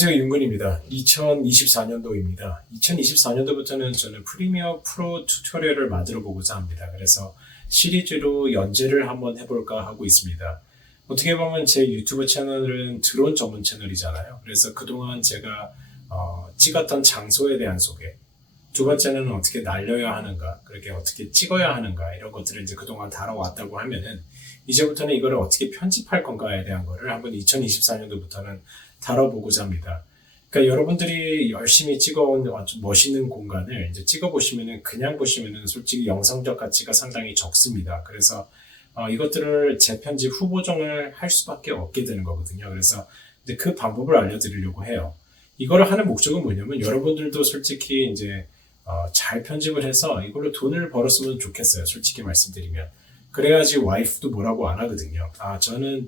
안녕하세요, 윤근입니다. 2024년도입니다. 2024년도부터는 저는 프리미어 프로 튜토리얼을 만들어 보고자 합니다. 그래서 시리즈로 연재를 한번 해볼까 하고 있습니다. 어떻게 보면 제 유튜브 채널은 드론 전문 채널이잖아요. 그래서 그동안 제가 찍었던 장소에 대한 소개, 두 번째는 어떻게 날려야 하는가, 그렇게 어떻게 찍어야 하는가, 이런 것들을 이제 그동안 다뤄왔다고 하면은 이제부터는 이거를 어떻게 편집할 건가에 대한 거를 한번 2024년도부터는 다뤄보고자 합니다. 그러니까 여러분들이 열심히 찍어온 아주 멋있는 공간을 이제 찍어보시면은 그냥 보시면은 솔직히 영상적 가치가 상당히 적습니다. 그래서 이것들을 재편집 후보정을 할 수밖에 없게 되는 거거든요. 그래서 이제 그 방법을 알려드리려고 해요. 이거를 하는 목적은 뭐냐면 여러분들도 솔직히 이제 잘 편집을 해서 이걸로 돈을 벌었으면 좋겠어요. 솔직히 말씀드리면. 그래야지 와이프도 뭐라고 안 하거든요.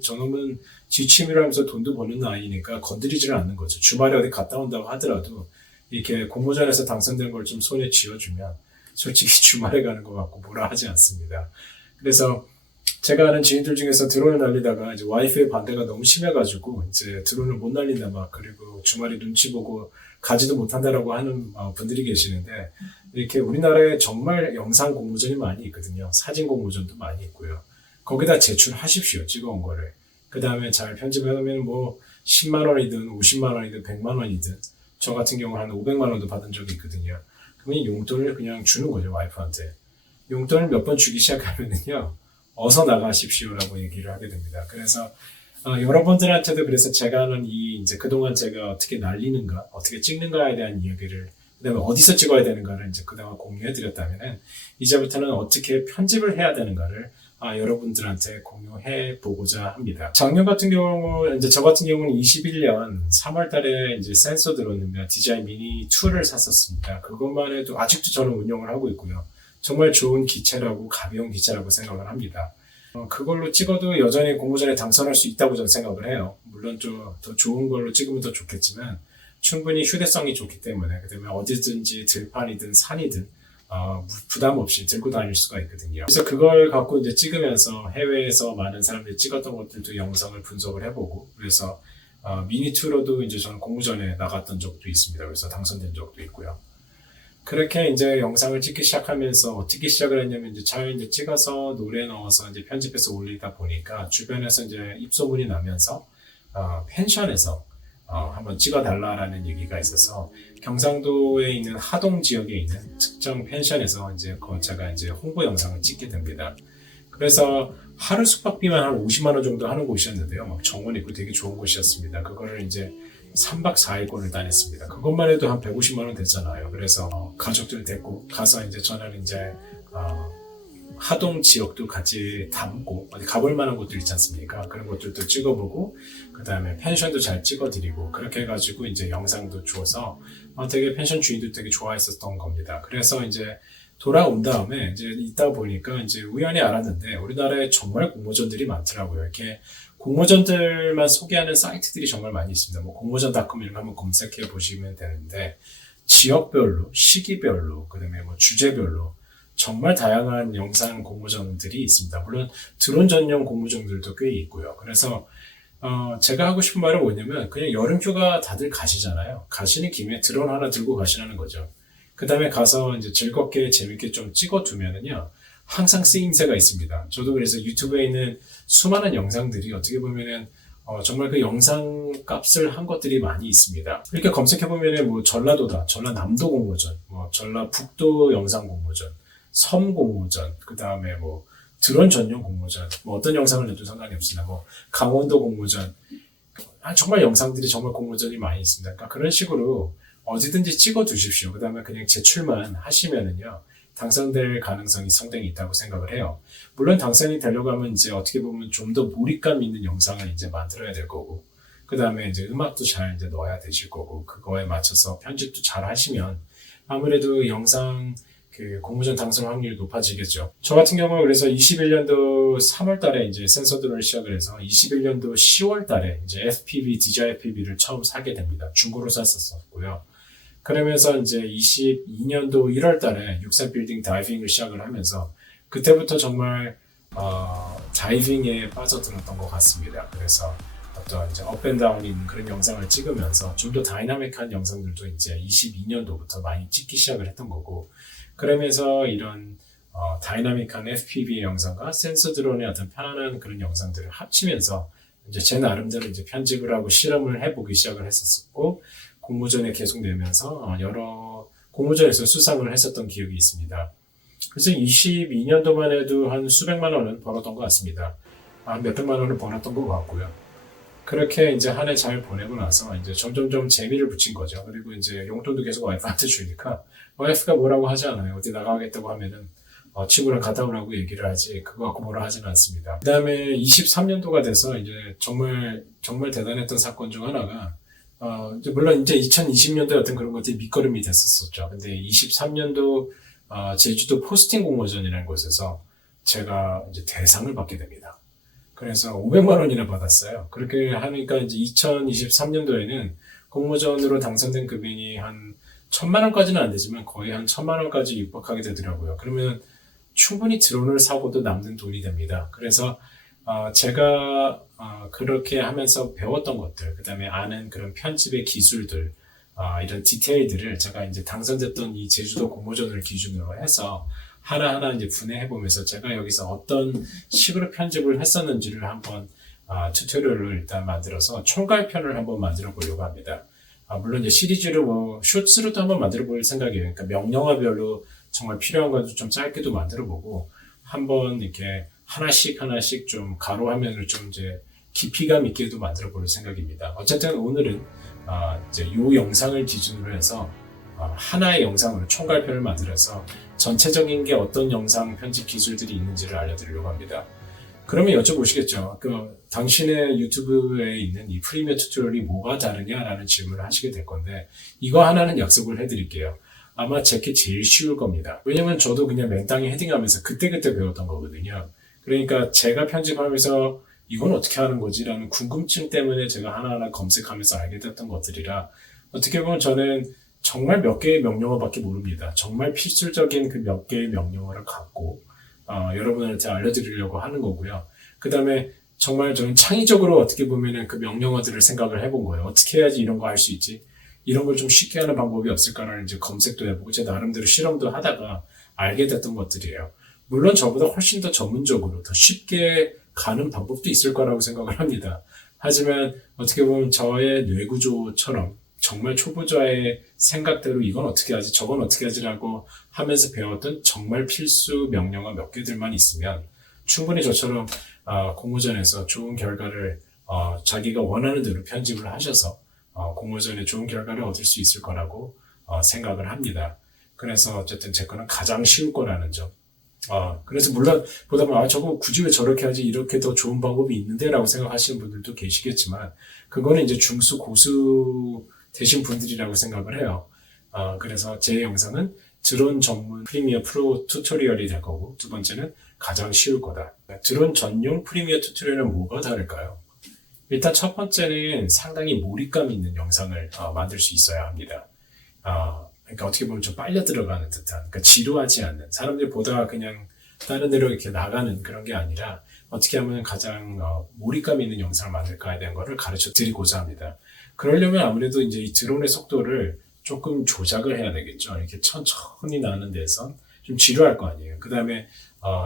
저놈은 지 취미로 하면서 돈도 버는 아이니까 건드리지를 않는 거죠. 주말에 어디 갔다 온다고 하더라도 이렇게 공모전에서 당선된 걸 좀 손에 쥐어주면 솔직히 주말에 가는 것 같고 뭐라 하지 않습니다. 그래서 제가 아는 지인들 중에서 드론을 날리다가 이제 와이프의 반대가 너무 심해가지고 이제 드론을 못 날린다 막 그리고 주말에 눈치 보고 가지도 못한다라고 하는 분들이 계시는데 이렇게 우리나라에 정말 영상 공모전이 많이 있거든요. 사진 공모전도 많이 있고요. 거기다 제출하십시오. 찍어온 거를. 그 다음에 잘 편집해놓으면 뭐 10만 원이든 50만 원이든 100만 원이든 저 같은 경우는 한 500만 원도 받은 적이 있거든요. 그러면 용돈을 그냥 주는 거죠. 와이프한테. 용돈을 몇 번 주기 시작하면은요. 어서 나가십시오라고 얘기를 하게 됩니다. 그래서 여러분들한테도 그래서 제가 하는 이제 그동안 제가 어떻게 날리는가, 어떻게 찍는가에 대한 이야기를, 그다음에 어디서 찍어야 되는가를 이제 그동안 공유해드렸다면은 이제부터는 어떻게 편집을 해야 되는가를 여러분들한테 공유해 보고자 합니다. 작년 같은 경우, 이제 저 같은 경우는 21년 3월달에 이제 센서 드론이며 DJI 미니 2를 샀었습니다. 그것만 해도 아직도 저는 운영을 하고 있고요. 정말 좋은 기체라고 가벼운 기체라고 생각을 합니다. 그걸로 찍어도 여전히 공모전에 당선할 수 있다고 저는 생각을 해요. 물론 좀 더 좋은 걸로 찍으면 더 좋겠지만 충분히 휴대성이 좋기 때문에 그다음에 어디든지 들판이든 산이든 부담 없이 들고 다닐 수가 있거든요. 그래서 그걸 갖고 이제 찍으면서 해외에서 많은 사람들이 찍었던 것들도 영상을 분석을 해보고 그래서 미니2로도 이제 저는 공모전에 나갔던 적도 있습니다. 그래서 당선된 적도 있고요. 그렇게 이제 영상을 찍기 시작하면서 어떻게 시작을 했냐면 이제 찍어서 노래 넣어서 이제 편집해서 올리다 보니까 주변에서 이제 입소문이 나면서 펜션에서 한번 찍어달라라는 얘기가 있어서 경상도에 있는 하동 지역에 있는 특정 펜션에서 이제 제가 이제 홍보 영상을 찍게 됩니다. 그래서 하루 숙박비만 한 50만 원 정도 하는 곳이었는데요. 막 정원 있고 되게 좋은 곳이었습니다. 그거를 이제 3박 4일권을 다녔습니다. 그것만 해도 한 150만 원 됐잖아요. 그래서 가족들 데리고 가서 이제 저는 이제 하동 지역도 같이 담고 어디 가볼 만한 곳들 있지 않습니까? 그런 것들도 찍어보고 그 다음에 펜션도 잘 찍어드리고 그렇게 해가지고 이제 영상도 주어서 되게 펜션 주인도 되게 좋아했었던 겁니다. 그래서 이제 돌아온 다음에 이제 있다 보니까 이제 우연히 알았는데 우리나라에 정말 공모전들이 많더라고요. 이렇게 공모전들만 소개하는 사이트들이 정말 많이 있습니다. 뭐 공모전.com 이런 거 한번 검색해 보시면 되는데 지역별로, 시기별로, 그다음에 뭐 주제별로 정말 다양한 영상 공모전들이 있습니다. 물론 드론 전용 공모전들도 꽤 있고요. 그래서 제가 하고 싶은 말은 뭐냐면 그냥 여름휴가 다들 가시잖아요. 가시는 김에 드론 하나 들고 가시라는 거죠. 그 다음에 가서 이제 즐겁게 재밌게 좀 찍어두면은요. 항상 쓰임새가 있습니다. 저도 그래서 유튜브에 있는 수많은 영상들이 어떻게 보면은 정말 그 영상 값을 한 것들이 많이 있습니다. 이렇게 검색해보면은 뭐 전라도다, 전라남도 공모전, 뭐 전라북도 영상 공모전, 섬 공모전, 그 다음에 뭐 드론 전용 공모전, 뭐 어떤 영상을 내도 상관이 없습니다. 뭐 강원도 공모전, 정말 영상들이 정말 공모전이 많이 있습니다. 그러니까 그런 식으로 어디든지 찍어 두십시오. 그 다음에 그냥 제출만 하시면은요. 당선될 가능성이 상당히 있다고 생각을 해요. 물론 당선이 되려고 하면 이제 어떻게 보면 좀 더 몰입감 있는 영상을 이제 만들어야 될 거고, 그 다음에 이제 음악도 잘 이제 넣어야 되실 거고, 그거에 맞춰서 편집도 잘 하시면 아무래도 영상 그 공모전 당선 확률이 높아지겠죠. 저 같은 경우는 그래서 21년도 3월 달에 이제 센서들을 시작을 해서 21년도 10월 달에 이제 FPV, DJI FPV를 처음 사게 됩니다. 중고로 샀었고요. 그러면서 이제 22년도 1월 달에 63 빌딩 다이빙을 시작을 하면서 그때부터 정말 다이빙에 빠져들었던 것 같습니다. 그래서 어떤 이제 업앤다운이 있는 그런 영상을 찍으면서 좀 더 다이나믹한 영상들도 이제 22년도부터 많이 찍기 시작을 했던 거고, 그러면서 이런 다이나믹한 FPV 영상과 센서 드론의 어떤 편안한 그런 영상들을 합치면서 이제 제 나름대로 이제 편집을 하고 실험을 해보기 시작을 했었고, 공모전에 계속 내면서 여러 공모전에서 수상을 했었던 기억이 있습니다. 그래서 22년도만 해도 한 수백만 원은 벌었던 것 같습니다. 몇백만 원을 벌었던 것 같고요. 그렇게 이제 한 해 잘 보내고 나서 이제 점점점 재미를 붙인 거죠. 그리고 이제 용돈도 계속 와이프한테 주니까 와이프가 뭐라고 하지 않아요. 어디 나가겠다고 하면은 친구랑 갔다 오라고 얘기를 하지 그거 갖고 뭐라 하지는 않습니다. 그 다음에 23년도가 돼서 이제 정말 대단했던 사건 중 하나가 이제 물론 이제 2020년도에 어떤 그런 것들이 밑거름이 됐었죠. 근데 23년도 제주도 포스팅 공모전이라는 곳에서 제가 이제 대상을 받게 됩니다. 그래서 500만 원이나 받았어요. 그렇게 하니까 이제 2023년도에는 공모전으로 당선된 금액이 한 1000만 원까지는 안 되지만 거의 한 1000만 원까지 육박하게 되더라고요. 그러면 충분히 드론을 사고도 남는 돈이 됩니다. 그래서 제가 그렇게 하면서 배웠던 것들, 그 다음에 아는 그런 편집의 기술들, 이런 디테일들을 제가 이제 당선됐던 이 제주도 공모전을 기준으로 해서 하나하나 이제 분해해보면서 제가 여기서 어떤 식으로 편집을 했었는지를 한번 튜토리얼을 일단 만들어서 총괄편을 한번 만들어 보려고 합니다. 물론 이제 시리즈로 쇼츠로도 한번 만들어 볼 생각이에요. 그러니까 명령어별로 정말 필요한 것도 좀 짧게도 만들어 보고 한번 이렇게 하나씩 좀 가로 화면을 좀 이제 깊이감 있게도 만들어 볼 생각입니다. 어쨌든 오늘은 이제 이 영상을 기준으로 해서 하나의 영상으로 총괄편을 만들어서 전체적인 게 어떤 영상 편집 기술들이 있는지를 알려드리려고 합니다. 그러면 여쭤보시겠죠. 당신의 유튜브에 있는 이 프리미어 튜토리얼이 뭐가 다르냐라는 질문을 하시게 될 건데, 이거 하나는 약속을 해드릴게요. 아마 제게 제일 쉬울 겁니다. 왜냐면 저도 그냥 맨땅에 헤딩하면서 그때그때 배웠던 거거든요. 그러니까 제가 편집하면서 이건 어떻게 하는 거지? 라는 궁금증 때문에 제가 하나하나 검색하면서 알게 됐던 것들이라, 어떻게 보면 저는 정말 몇 개의 명령어밖에 모릅니다. 정말 필수적인 그 몇 개의 명령어를 갖고 여러분한테 알려드리려고 하는 거고요. 그 다음에 정말 저는 창의적으로 어떻게 보면은 그 명령어들을 생각을 해본 거예요. 어떻게 해야지 이런 거 할 수 있지? 이런 걸 좀 쉽게 하는 방법이 없을까라는 이제 검색도 해보고 제 나름대로 실험도 하다가 알게 됐던 것들이에요. 물론 저보다 훨씬 더 전문적으로 더 쉽게 가는 방법도 있을 거라고 생각을 합니다. 하지만 어떻게 보면 저의 뇌구조처럼 정말 초보자의 생각대로 이건 어떻게 하지 저건 어떻게 하지라고 하면서 배웠던 정말 필수 명령어 몇 개들만 있으면 충분히 저처럼 공모전에서 좋은 결과를 자기가 원하는 대로 편집을 하셔서 공모전에 좋은 결과를 얻을 수 있을 거라고 생각을 합니다. 그래서 어쨌든 제 거는 가장 쉬울 거라는 점. 그래서 물론 보다 보면 저거 굳이 왜 저렇게 하지 이렇게 더 좋은 방법이 있는데 라고 생각하시는 분들도 계시겠지만 그거는 이제 중수 고수 되신 분들이라고 생각을 해요. 그래서 제 영상은 드론 전문 프리미어 프로 튜토리얼이 될 거고, 두 번째는 가장 쉬울 거다. 드론 전용 프리미어 튜토리얼은 뭐가 다를까요? 일단 첫 번째는 상당히 몰입감 있는 영상을 만들 수 있어야 합니다. 그러니까 어떻게 보면 좀 빨려 들어가는 듯한, 그러니까 지루하지 않는, 사람들이 보다가 그냥 다른 데로 이렇게 나가는 그런 게 아니라 어떻게 하면 가장 몰입감 있는 영상을 만들까에 대한 거를 가르쳐 드리고자 합니다. 그러려면 아무래도 이제 이 드론의 속도를 조금 조작을 해야 되겠죠. 이렇게 천천히 나는 데서 좀 지루할 거 아니에요. 그 다음에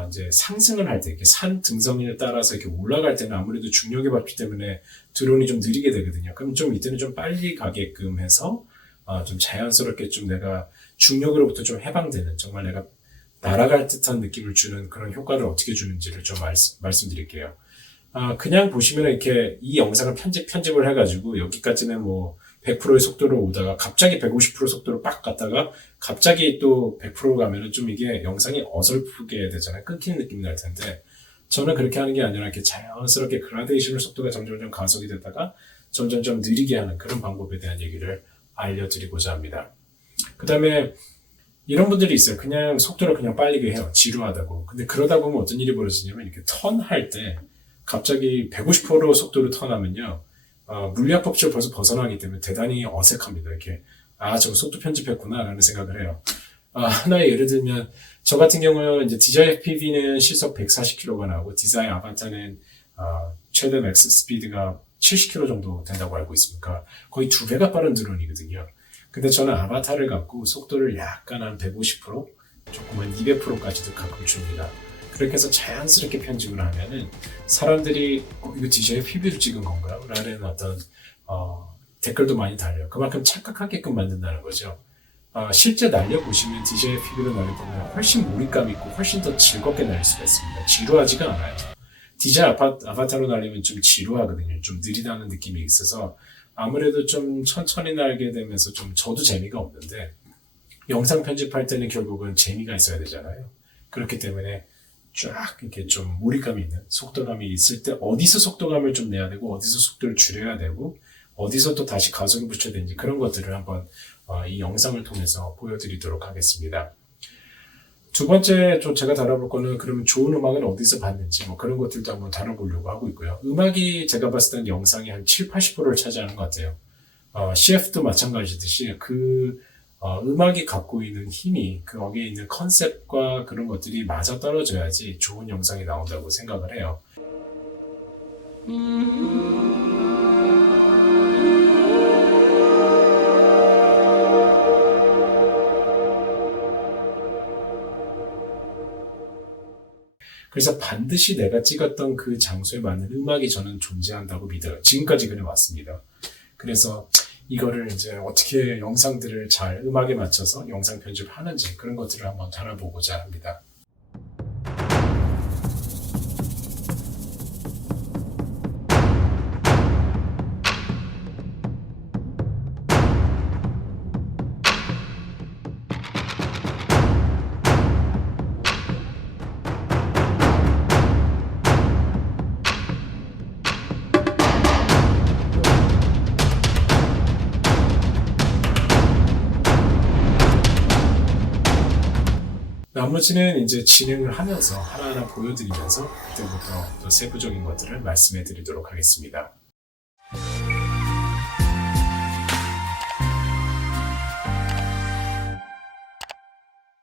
이제 상승을 할 때, 이렇게 산 등성이를 따라서 이렇게 올라갈 때는 아무래도 중력의 바퀴 때문에 드론이 좀 느리게 되거든요. 그럼 좀 이때는 좀 빨리 가게끔 해서 좀 자연스럽게 좀 내가 중력으로부터 좀 해방되는, 정말 내가 날아갈 듯한 느낌을 주는 그런 효과를 어떻게 주는지를 좀 말씀드릴게요. 그냥 보시면 이렇게 이 영상을 편집을 해가지고 여기까지는 뭐 100%의 속도로 오다가 갑자기 150% 속도로 빡 갔다가 갑자기 또 100% 가면은 좀 이게 영상이 어설프게 되잖아요. 끊기는 느낌이 날 텐데, 저는 그렇게 하는 게 아니라 이렇게 자연스럽게 그라데이션을 속도가 점점 가속이 되다가 점점 느리게 하는 그런 방법에 대한 얘기를 알려드리고자 합니다. 그 다음에 이런 분들이 있어요. 그냥 속도를 그냥 빨리게 해요. 지루하다고. 근데 그러다 보면 어떤 일이 벌어지냐면 이렇게 턴할 때 갑자기 150% 속도로 턴하면요. 물리학 법칙을 벌써 벗어나기 때문에 대단히 어색합니다. 이렇게 저거 속도 편집했구나 라는 생각을 해요. 하나의 예를 들면 저 같은 경우는 이제 DJI FPV는 시속 140km가 나오고 DJI 아바타는 최대 맥스 스피드가 70km 정도 된다고 알고 있습니까? 거의 2배가 빠른 드론이거든요. 근데 저는 아바타를 갖고 속도를 약간 한 150%, 조금 한 200%까지도 가끔 줍니다. 그렇게 해서 자연스럽게 편집을 하면은 사람들이 이거 DJI PB로 찍은 건가요? 라는 어떤 댓글도 많이 달려요. 그만큼 착각하게끔 만든다는 거죠. 실제 날려보시면 DJI PB로 날려보면 훨씬 몰입감 있고 훨씬 더 즐겁게 날릴 수가 있습니다. 지루하지가 않아요. DJI 아바타로 날리면 좀 지루하거든요. 좀 느리다는 느낌이 있어서 아무래도 좀 천천히 날게 되면서 좀 저도 재미가 없는데 영상 편집할 때는 결국은 재미가 있어야 되잖아요. 그렇기 때문에 쫙 이렇게 좀 몰입감이 있는 속도감이 있을 때 어디서 속도감을 좀 내야 되고 어디서 속도를 줄여야 되고 어디서 또 다시 가속을 붙여야 되는지 그런 것들을 한번 이 영상을 통해서 보여드리도록 하겠습니다. 두 번째 좀 제가 다뤄볼 거는 그러면 좋은 음악은 어디서 봤는지 뭐 그런 것들도 한번 다뤄보려고 하고 있고요. 음악이 제가 봤을 땐 영상이 한 7-80%를 차지하는 것 같아요. CF도 마찬가지듯이 음악이 갖고 있는 힘이 거기에 있는 컨셉과 그런 것들이 맞아떨어져야지 좋은 영상이 나온다고 생각을 해요. 그래서 반드시 내가 찍었던 그 장소에 맞는 음악이 저는 존재한다고 믿어요. 지금까지 그래왔습니다. 그래서 이거를 이제 어떻게 영상들을 잘 음악에 맞춰서 영상 편집하는지 그런 것들을 한번 다뤄보고자 합니다. 나머지는 이제 진행을 하면서 하나하나 보여드리면서 그때부터 또 세부적인 것들을 말씀해 드리도록 하겠습니다.